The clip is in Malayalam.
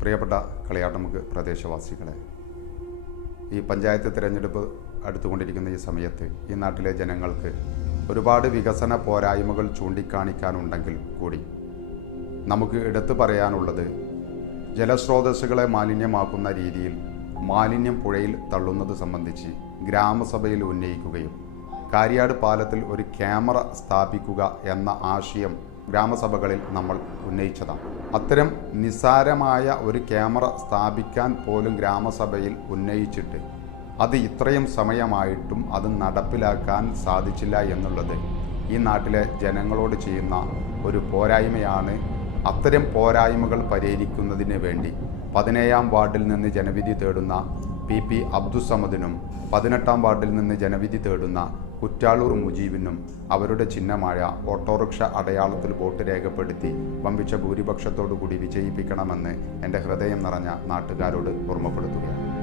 പ്രിയപ്പെട്ട കളിയാട്ടമുക്ക് പ്രദേശവാസികളെ, ഈ പഞ്ചായത്ത് തിരഞ്ഞെടുപ്പ് അടുത്തുകൊണ്ടിരിക്കുന്ന ഈ സമയത്ത് ഈ നാട്ടിലെ ജനങ്ങൾക്ക് ഒരുപാട് വികസന പോരായ്മകൾ ചൂണ്ടിക്കാണിക്കാനുണ്ടെങ്കിൽ കൂടി നമുക്ക് എടുത്തു പറയാനുള്ളത്, ജലസ്രോതസ്സുകളെ മാലിന്യമാക്കുന്ന രീതിയിൽ മാലിന്യം പുഴയിൽ തള്ളുന്നത് സംബന്ധിച്ച് ഗ്രാമസഭയിൽ ഉന്നയിക്കുകയും കാര്യാട് പാലത്തിൽ ഒരു ക്യാമറ സ്ഥാപിക്കുക എന്ന ആശയം ഗ്രാമസഭകളിൽ നമ്മൾ ഉന്നയിച്ചതാണ്. അത്തരം നിസ്സാരമായ ഒരു ക്യാമറ സ്ഥാപിക്കാൻ പോലും ഗ്രാമസഭയിൽ ഉന്നയിച്ചിട്ട് അത് ഇത്രയും സമയമായിട്ടും അത് നടപ്പിലാക്കാൻ സാധിച്ചില്ല എന്നുള്ളത് ഈ നാട്ടിലെ ജനങ്ങളോട് ചെയ്യുന്ന ഒരു പോരായ്മയാണ്. അത്തരം പോരായ്മകൾ പരിഹരിക്കുന്നതിന് വേണ്ടി 17-ാം വാർഡിൽ നിന്ന് ജനവിധി തേടുന്ന PP അബ്ദുസമദിനും 18-ാം വാർഡിൽ നിന്ന് ജനവിധി തേടുന്ന കുറ്റാളൂർ മുജീബിനും അവരുടെ ചിഹ്നമായ ഓട്ടോറിക്ഷ അടയാളത്തിൽ വോട്ട് രേഖപ്പെടുത്തി വമ്പിച്ച ഭൂരിപക്ഷത്തോടു കൂടി വിജയിപ്പിക്കണമെന്ന് എൻ്റെ ഹൃദയം നിറഞ്ഞ നാട്ടുകാരോട് ഓർമ്മപ്പെടുത്തുകയാണ്.